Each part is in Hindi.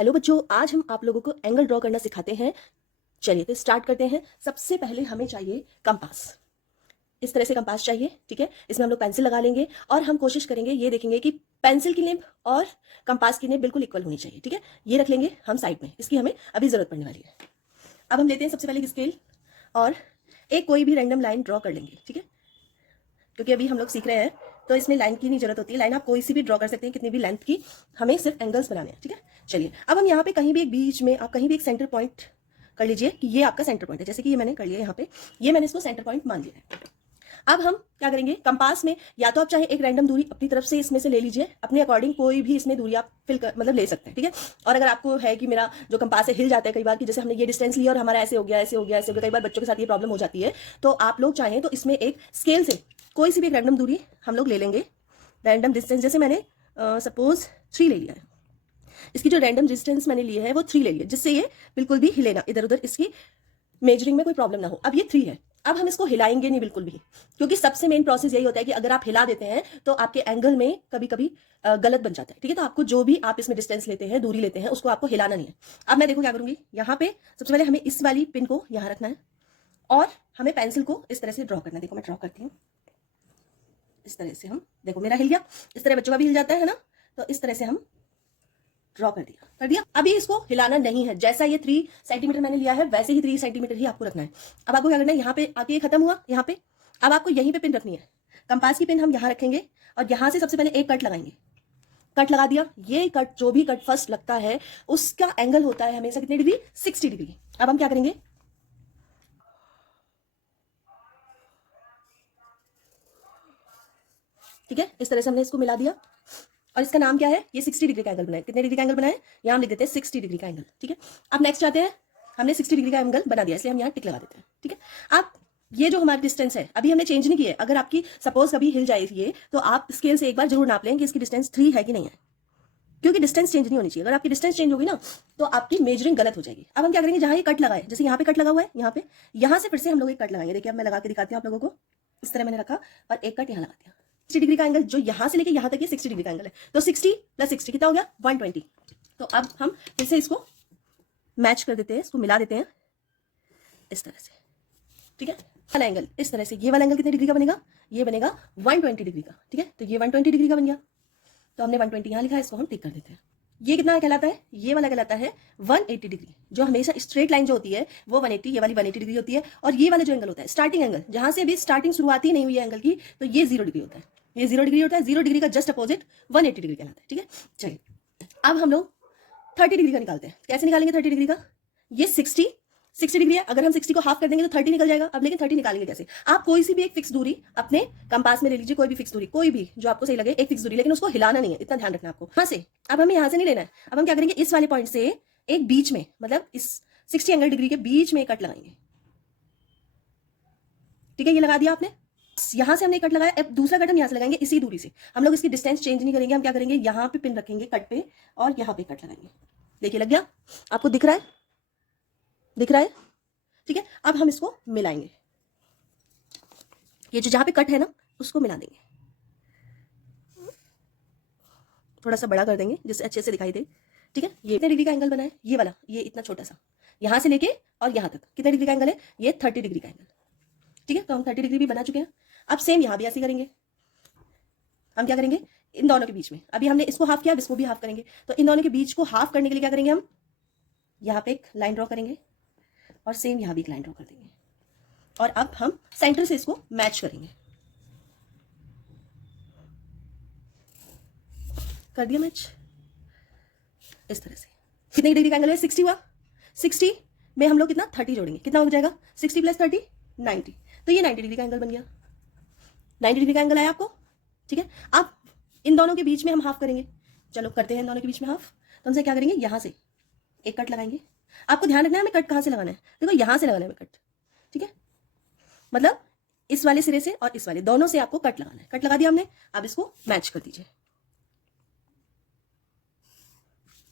हेलो बच्चों, आज हम आप लोगों को एंगल ड्रॉ करना सिखाते हैं। चलिए तो स्टार्ट करते हैं। सबसे पहले हमें चाहिए कंपास। इस तरह से कंपास चाहिए, ठीक है। इसमें हम लोग पेंसिल लगा लेंगे और हम कोशिश करेंगे, ये देखेंगे कि पेंसिल की नेब और कंपास की नेब बिल्कुल इक्वल होनी चाहिए, ठीक है। ये रख लेंगे हम साइड में, इसकी हमें अभी जरूरत पड़ने वाली है। अब हम लेते हैं सबसे पहले स्केल और एक कोई भी रैंडम लाइन ड्रॉ कर लेंगे, ठीक है। क्योंकि अभी हम लोग सीख रहे हैं तो इसमें लाइन की नहीं जरूरत होती है। लाइन आप कोई सी भी ड्रॉ कर सकते हैं, कितनी भी लेंथ की, हमें सिर्फ एंगल्स बनाने हैं, ठीक है। चलिए अब हम यहाँ पे कहीं भी एक बीच में, आप कहीं भी एक सेंटर पॉइंट कर लीजिए कि ये आपका सेंटर पॉइंट है। जैसे कि ये मैंने कर लिया यहाँ पे, ये मैंने इसको सेंटर पॉइंट मान लिया है। अब हम क्या करेंगे, कंपास में या तो आप चाहे एक रैंडम दूरी अपनी तरफ से इसमें से ले लीजिए, अपने अकॉर्डिंग कोई भी इसमें दूरी आप फिल कर मतलब ले सकते हैं, ठीक है। और अगर आपको है कि मेरा जो कंपास है हिल जाता है कई बार, कि जैसे हमने ये डिस्टेंस लिया और हमारा ऐसे हो गया ऐसे हो गया ऐसे हो गया, कई बार बच्चों के साथ ये प्रॉब्लम हो जाती है, तो आप लोग चाहें तो इसमें एक स्केल से कोई सी भी एक रैंडम दूरी हम लोग ले लेंगे। रैंडम डिस्टेंस जैसे मैंने सपोज 3 ले लिया है, इसकी जो रैंडम डिस्टेंस मैंने लिया है वो 3 ले लिया, जिससे ये बिल्कुल भी हिले ना, इधर उधर इसकी मेजरिंग में कोई प्रॉब्लम ना हो। अब ये 3 है, अब हम इसको हिलाएंगे नहीं बिल्कुल भी, क्योंकि सबसे मेन प्रोसेस यही होता है कि अगर आप हिला देते हैं तो आपके एंगल में कभी कभी गलत बन जाता है, ठीक है। तो आपको जो भी आप इसमें डिस्टेंस लेते हैं, दूरी लेते हैं, उसको आपको हिलाना नहीं है। अब मैं देखो क्या करूंगी, यहाँ पे सबसे पहले हमें इस वाली पिन को यहाँ रखना है और हमें पेंसिल को इस तरह से ड्रॉ करना है। देखो मैं ड्रॉ करती हूँ इस तरह से। हम देखो मेरा हिल गया, इस तरह बच्चों का भी हिल जाता है ना, तो इस तरह से हम ड्रॉ कर दिया। अभी इसको हिलाना नहीं है, जैसा ये 3 सेंटीमीटर मैंने लिया है वैसे ही 3 सेंटीमीटर ही आपको रखना है। अब आपको क्या करना है, यहाँ पे आके ये खत्म हुआ यहाँ पे, अब आपको यहीं पे पिन रखनी है। कंपास की पिन हम यहाँ रखेंगे और यहाँ से सबसे पहले एक कट लगाएंगे। कट लगा दिया, ये कट जो भी कट फर्स्ट लगता है उसका एंगल होता है हमेशा कितने डिग्री, 60 डिग्री। अब हम क्या करेंगे, ठीक है, इस तरह से हमने इसको मिला दिया और इसका नाम क्या है, ये 60 डिग्री का एंगल बनाए। कितने डिग्री का एंगल बनाए, यहाँ हम लिख देते हैं 60 डिग्री का एंगल, ठीक है। अब नेक्स्ट आते हैं, हमने 60 डिग्री का एंगल बना दिया, इसलिए हम यहाँ टिक लगा देते हैं, ठीक है। अब ये जो हमारी डिस्टेंस है अभी हमने चेंज नहीं की है। अगर आपकी सपोज कभी हिल जाए ये, तो आप स्केल से एक बार जरूर नाप लें कि इसकी डिस्टेंस 3 है कि नहीं है, क्योंकि डिस्टेंस चेंज नहीं होनी चाहिए। अगर आपकी डिस्टेंस चेंज होगी ना तो आपकी मेजरिंग गलत हो जाएगी। अब हम क्या करेंगे, जहां ये कट लगा है, जैसे यहाँ पे कट लगा हुआ है, यहाँ पे, यहाँ से फिर से हम लोग एक कट लगाएंगे। देखिए अब मैं लगा के दिखाती हूँ आप लोगों को। इस तरह मैंने रखा और एक कट यहाँ लगा दिया। 60 डिग्री का एंगल जो यहाँ से लेके यहाँ तक ये 60 डिग्री का एंगल है, तो 60 + 60 कितना हो गया, 120। तो अब हम फिर से इसको मैच कर देते हैं, इसको मिला देते हैं इस तरह से, ठीक है। वाला एंगल इस तरह से, ये वाला एंगल कितने डिग्री का बनेगा, ये बनेगा 120 डिग्री का, ठीक है। तो ये 120 डिग्री का बन गया, तो हमने 120 यहाँ लिखा है, इसको हम टिक कर देते हैं। ये कितना कहलाता है, ये वाला कहलाता है 180 डिग्री। जो हमेशा स्ट्रेट लाइन जो होती है वो 180, ये वाली 180 डिग्री होती है। और ये वाला जो एंगल होता है स्टार्टिंग एंगल, जहां से अभी स्टार्टिंग शुरुआत ही नहीं हुई है एंगल की, तो ये 0 डिग्री होता है। ये 0 डिग्री होता है, 0 डिग्री का जस्ट अपोजिट 180 डिग्री कहलाता है, ठीक है। चलिए अब हम लोग 30 डिग्री का निकालते हैं। कैसे निकालेंगे 30 डिग्री का, ये 60 डिग्री है, अगर हम 60 को हाफ कर देंगे तो 30 निकल जाएगा। अब लेकिन 30 निकालेंगे कैसे, आप कोई सी भी एक फिक्स दूरी अपने कंपास में ले लीजिए, कोई भी फिक्स दूरी, कोई भी जो आपको सही लगे, एक फिक्स दूरी, लेकिन उसको हिलाना नहीं है, इतना ध्यान रखना आपको। यहाँ से, अब हमें यहाँ से नहीं लेना है, अब हम क्या करेंगे, इस वाले पॉइंट से एक बीच में, मतलब इस 60 एंगल डिग्री के बीच में एक कट लगाएंगे, ठीक है। ये लगा दिया आपने, यहां से हमने कट लगाया। अब दूसरा कट हम यहां से लगाएंगे इसी दूरी से। हम लोग इसकी डिस्टेंस चेंज नहीं करेंगे, हम क्या करेंगे, यहाँ पे पिन रखेंगे कट पे और यहाँ पे कट लगाएंगे। देखिए लग गया, आपको दिख रहा है, दिख रहा है, ठीक है। अब हम इसको मिलाएंगे, ये जो जहां पे कट है ना उसको मिला देंगे, थोड़ा सा बड़ा कर देंगे जिससे अच्छे से दिखाई दे, ठीक है। ये कितने डिग्री का एंगल बना है, ये वाला, ये इतना छोटा सा, यहां से लेके और यहां तक कितने डिग्री का एंगल है, ये 30 डिग्री का एंगल, ठीक है। तो हम 30 डिग्री भी बना चुके हैं। अब सेम यहां भी ऐसे करेंगे, हम क्या करेंगे, इन दोनों के बीच में, अभी हमने इसको हाफ किया, अब इसको भी हाफ करेंगे, तो इन दोनों के बीच को हाफ करने के लिए क्या करेंगे, हम यहाँ पे एक लाइन ड्रॉ करेंगे और सेम यहाँ भी एक लाइन ड्रॉ कर देंगे। और अब हम सेंटर से इसको मैच करेंगे, कर दिया मैच इस तरह से। कितने डिग्री का एंगल है, 60 हुआ, 60 में हम लोग कितना 30 जोड़ेंगे, कितना हो जाएगा, 60 + 30 90, तो ये 90 डिग्री का एंगल बन गया। 90 डिग्री का एंगल आया आपको, ठीक है। अब इन दोनों के बीच में हम हाफ करेंगे, चलो करते हैं इन दोनों के बीच में हाफ। तो हमसे क्या करेंगे, यहां से एक कट लगाएंगे। आपको ध्यान रखना है हमें कट कहां से लगाना है, देखो यहां से लगाना है हमें कट, ठीक है। मतलब इस वाले सिरे से और इस वाले दोनों से आपको कट लगाना है। कट लगा दिया हमने, अब इसको मैच कर दीजिए,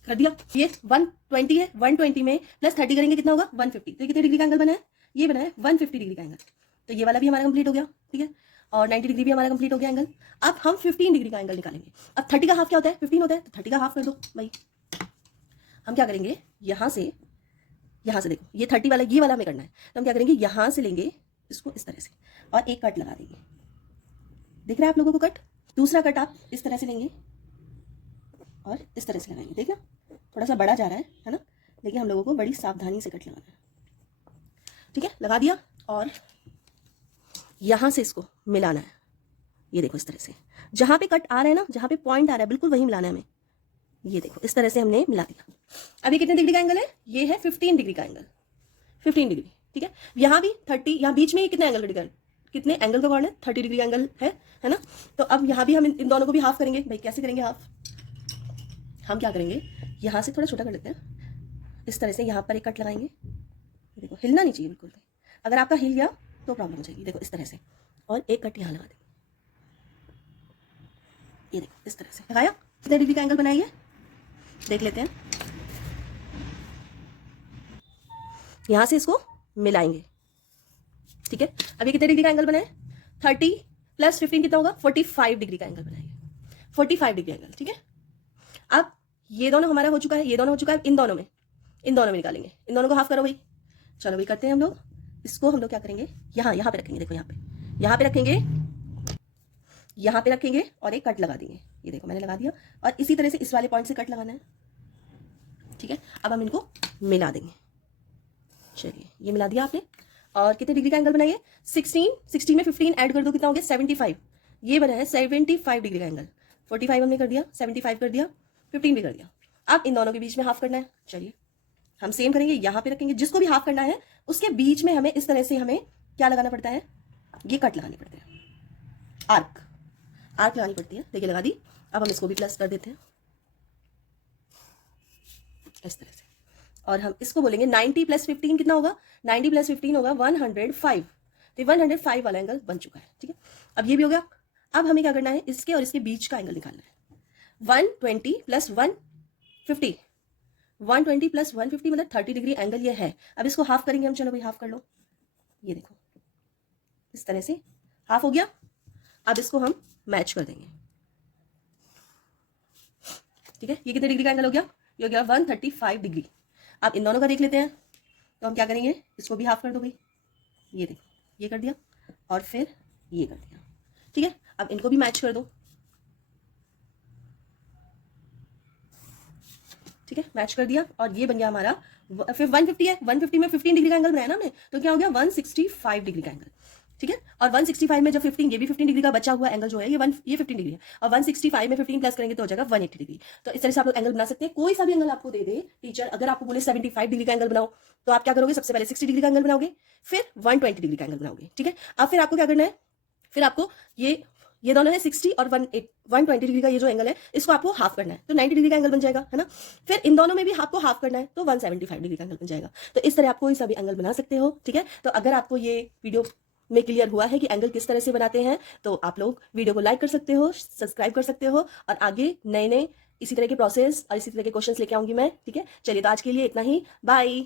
कर दिया। ये 120 है, 120 में +30 करेंगे कितना होगा, 150। तो कितने डिग्री का एंगल बना है, ये बना है 150 डिग्री का एंगल। तो ये वाला भी हमारा कंप्लीट हो गया, ठीक है। और 90 डिग्री भी हमारा कंप्लीट हो गया एंगल। अब हम 15 डिग्री का एंगल निकालेंगे। अब 30 का हाफ क्या होता है, 15 होता है, तो 30 का हाफ कर दो भाई। हम क्या करेंगे, यहाँ से देखो ये 30 वाला, ये वाला हमें करना है, तो हम क्या करेंगे, यहाँ से लेंगे इसको इस तरह से और एक कट लगा देंगे। दिख रहा है आप लोगों को कट? दूसरा कट आप इस तरह से लेंगे और इस तरह से लगाएंगे। देखना थोड़ा सा बड़ा जा रहा है ना, लेकिन हम लोगों को बड़ी सावधानी से कट लगाना है। ठीक है, लगा दिया और यहाँ से इसको मिलाना है। ये देखो इस तरह से, जहाँ पे कट आ रहा है ना, जहाँ पे पॉइंट आ रहा है, बिल्कुल वहीं मिलाना है हमें। ये देखो इस तरह से हमने मिला दिया। अब ये कितने डिग्री का एंगल है? ये है 15 डिग्री का एंगल, 15 डिग्री। ठीक है, यहाँ भी 30, यहाँ बीच में ये कितने एंगल का, कितने एंगल का कॉर्ड है? 30 डिग्री एंगल है ना। तो अब यहाँ भी हम इन दोनों को भी हाफ करेंगे। भाई कैसे करेंगे हाफ? हम क्या करेंगे, यहाँ से थोड़ा छोटा कर लेते हैं, इस तरह से यहाँ पर एक कट लगाएंगे। देखो हिलना नहीं चाहिए बिल्कुल भी, अगर आपका हिल गया तो प्रॉब्लम हो जाएगी। देखो इस तरह से, और एक कट यहाँ लगा देंगे। ये देखो इस तरह से लगाया। कितने डिग्री का एंगल बनाइए देख लेते हैं। यहां से इसको मिलाएंगे। ठीक है, अब ये कितने डिग्री का एंगल बनाए? 30 + 15 कितना होगा? 45 डिग्री का एंगल बनाइए, 45 डिग्री एंगल। ठीक है, अब ये दोनों हमारा हो चुका है, ये दोनों हो चुका है। इन दोनों में निकालेंगे। इन दोनों को हाफ करो भाई। चलो भाई करते हैं हम लोग। इसको हम लोग क्या करेंगे, यहाँ पे रखेंगे। देखो यहाँ पे रखेंगे, यहाँ पे रखेंगे और एक कट लगा देंगे। ये देखो मैंने लगा दिया, और इसी तरह से इस वाले पॉइंट से कट लगाना है। ठीक है, अब हम इनको मिला देंगे। चलिए ये मिला दिया आपने, और कितने डिग्री का एंगल बनाइए? 16 में 15 ऐड कर दो, कितना हो गया? 75। ये बना है 75 डिग्री का एंगल। 45 हमने कर दिया, 75 कर दिया, 15 भी कर दिया। अब इन दोनों के बीच में हाफ करना है। चलिए हम सेम करेंगे, यहाँ पे रखेंगे। जिसको भी हाफ करना है उसके बीच में हमें इस तरह से हमें क्या लगाना पड़ता है? ये कट लगाने पड़ते हैं, आर्क लगानी पड़ती है। देखिए लगा दी। अब हम इसको भी प्लस कर देते हैं इस तरह से, और हम इसको बोलेंगे 90 + 15 कितना होगा? 90 + 15 होगा 105। तो 105 वाला एंगल बन चुका है। ठीक है, अब ये भी हो गया। अब हमें क्या करना है, इसके और इसके बीच का एंगल निकालना है। 120 + 150, 120 + 150 मतलब 30 डिग्री एंगल ये है। अब इसको हाफ करेंगे हम। चलो भाई हाफ कर लो। ये देखो इस तरह से हाफ हो गया। अब इसको हम मैच कर देंगे। ठीक है, ये कितने डिग्री का एंगल हो गया? ये हो गया 135 डिग्री। अब इन दोनों का देख लेते हैं, तो हम क्या करेंगे, इसको भी हाफ कर दो भाई। ये देखो ये कर दिया, और फिर ये कर दिया। ठीक है, अब इनको भी मैच कर दो। ठीक है, मैच कर दिया, और ये बन गया हमारा फिर 150 है। 150 में 15 डिग्री का एंगल बनाया ना हमने, तो क्या हो गया? 165 डिग्री का एंगल। ठीक है, और 165 में जब 15, ये भी 15 डिग्री का बचा हुआ एंगल जो है, ये 15 डिग्री है, और 165 में 15 प्लस करेंगे तो हो जाएगा 180 डिग्री। तो इस तरह से आप लोग एंगल बना सकते हैं। कोई सा भी एंगल आपको दे दे टीचर, अगर आपको बोले 75 डिग्री का एंगल बनाओ, तो आप क्या करोगे? सबसे पहले 60 डिग्री का एंगल बनाओगे, फिर 120 डिग्री का एंगल बनाओगे। ठीक है, अब फिर आपको क्या करना है, फिर आपको ये दोनों है 60 और 120 डिग्री का ये जो एंगल है, इसको आपको हाफ करना है, तो 90 डिग्री का एंगल बन जाएगा, है ना। फिर इन दोनों में भी आपको हाफ करना है, तो 175 डिग्री का एंगल बन जाएगा। तो इस तरह आप कोई सा भी एंगल बना सकते हो। ठीक है, तो अगर आपको ये वीडियो में क्लियर हुआ है कि एंगल किस तरह से बनाते हैं, तो आप लोग वीडियो को लाइक कर सकते हो, सब्सक्राइब कर सकते हो, और आगे नए इसी तरह के प्रोसेस और इसी तरह के क्वेश्चंस लेके आऊंगी मैं। ठीक है, चलिए तो आज के लिए इतना ही, बाय।